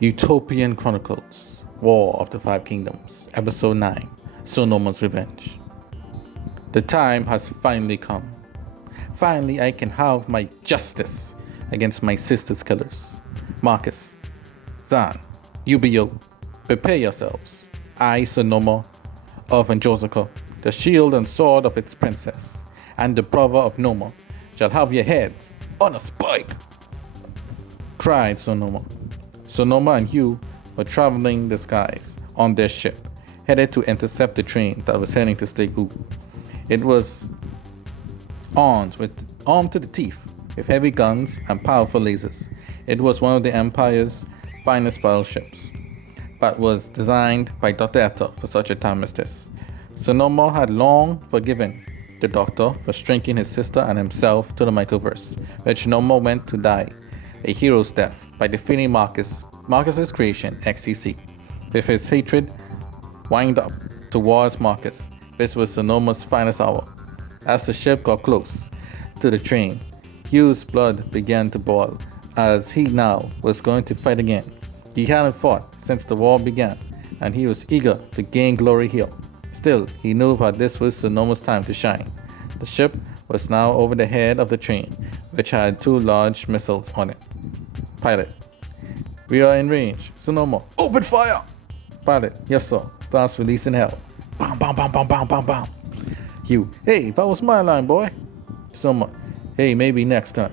Utopian Chronicles, War of the Five Kingdoms, Episode 9, Sonoma's Revenge. The time has finally come. Finally, I can have my justice against my sister's killers. Magus, Xan, Ubio, prepare yourselves. I, Sonoma of Anjosaka, the shield and sword of its princess, and the brother of Noma, shall have your heads on a spike, cried Sonoma. Sonoma and Hew were traveling the skies on their ship, headed to intercept the train that was heading to State U. It was armed to the teeth with heavy guns and powerful lasers. It was one of the Empire's finest battleships, but was designed by Dr. Etta for such a time as this. Sonoma had long forgiven the Doctor for shrinking his sister and himself to the microverse, which Noma went to die a hero's death by defeating Marcus's creation, XCC. With his hatred wind up towards Marcus, this was Sonoma's finest hour. As the ship got close to the train, Hew's blood began to boil, as he now was going to fight again. He hadn't fought since the war began, and he was eager to gain glory here. Still, he knew that this was Sonoma's time to shine. The ship was now over the head of the train, which had two large missiles on it. Pilot: we are in range. Sonoma: open fire! Pilot: yes sir. Starts releasing hell. Bam, bam, bam, bam, bam, bam, bam. Hew: hey, that was my line, boy. Sonoma: hey, maybe next time.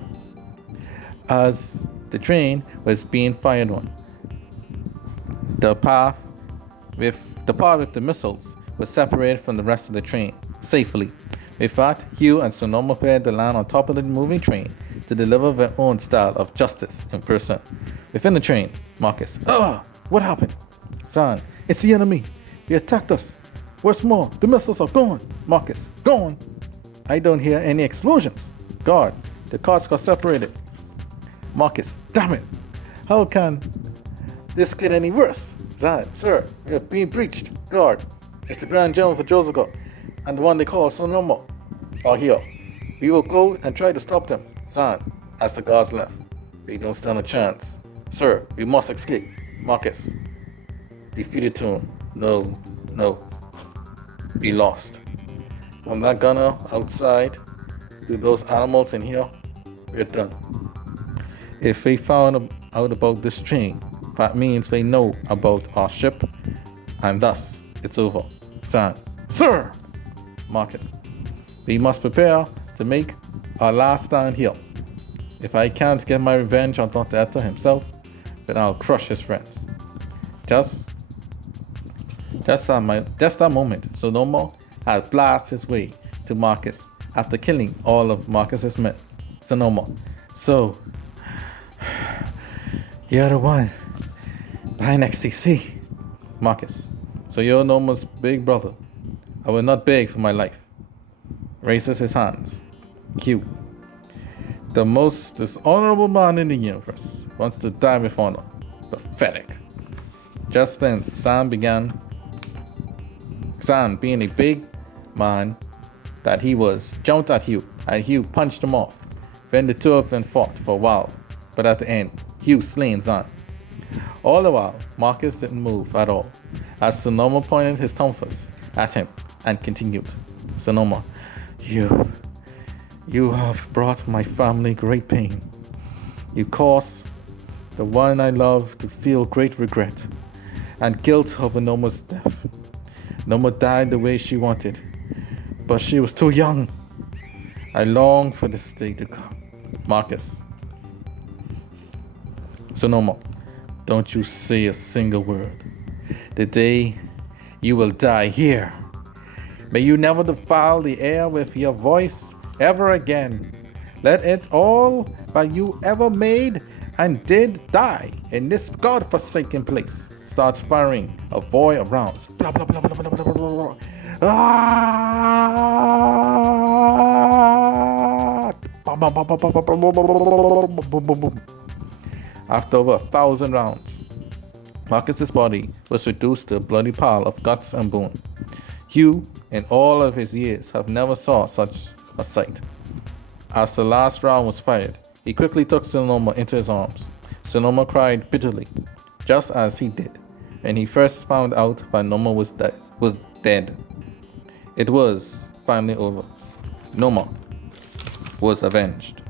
As the train was being fired on, the path with the missiles was separated from the rest of the train safely. With that, Hew and Sonoma prepared to land on top of the moving train to deliver their own style of justice in person. Within the train, Marcus: what happened? Xan: it's the enemy. They attacked us. What's more, the missiles are gone. Marcus: gone? I don't hear any explosions. Guard: the cars got separated. Marcus: damn it. How can this get any worse? Xan: sir, we are being breached. Guard: it's the Grand General for Josaka and the one they call Sonoma are here. We will go and try to stop them. Xan, as the guards left: we don't stand a chance. Sir, we must escape. Marcus: defeated tune. No. Be lost. From that gunner outside to those animals in here, we're done. If they found out about this train, that means they know about our ship, and thus it's over. Xan: sir! Marcus: we must prepare to make our last stand here. If I can't get my revenge on Dr. Etta himself, then I'll crush his friends. Just that moment, Sonoma had blasted his way to Marcus after killing all of Marcus's men. Sonoma: so, you're the one behind XCC. Marcus: so you're Noma's big brother. I will not beg for my life. Raises his hands. Hew: the most dishonorable man in the universe wants to die with honor. Pathetic. Just then, Xan, being a big man that he was, jumped at Hew, and Hew punched him off. Then the two of them fought for a while, but at the end, Hew slain Xan. All the while, Marcus didn't move at all, as Sonoma pointed his thumb at him and continued. Sonoma: You have brought my family great pain. You caused the one I love to feel great regret and guilt over Noma's death. Noma died the way she wanted, but she was too young. I long for this day to come. Marcus: Sonoma, don't you say a single word. The day you will die here. May you never defile the air with your voice ever again. Let it all that you ever made and did die in this godforsaken place. Starts firing a void of rounds. Blah, blah, blah, blah, blah, blah, blah, blah. After over 1,000 rounds, Marcus's body was reduced to a bloody pile of guts and bone. Hew, in all of his years, have never saw such a sight. As the last round was fired, he quickly took Sonoma into his arms. Sonoma cried bitterly. just as he did when he first found out that Noma was dead. It was finally over. Noma was avenged.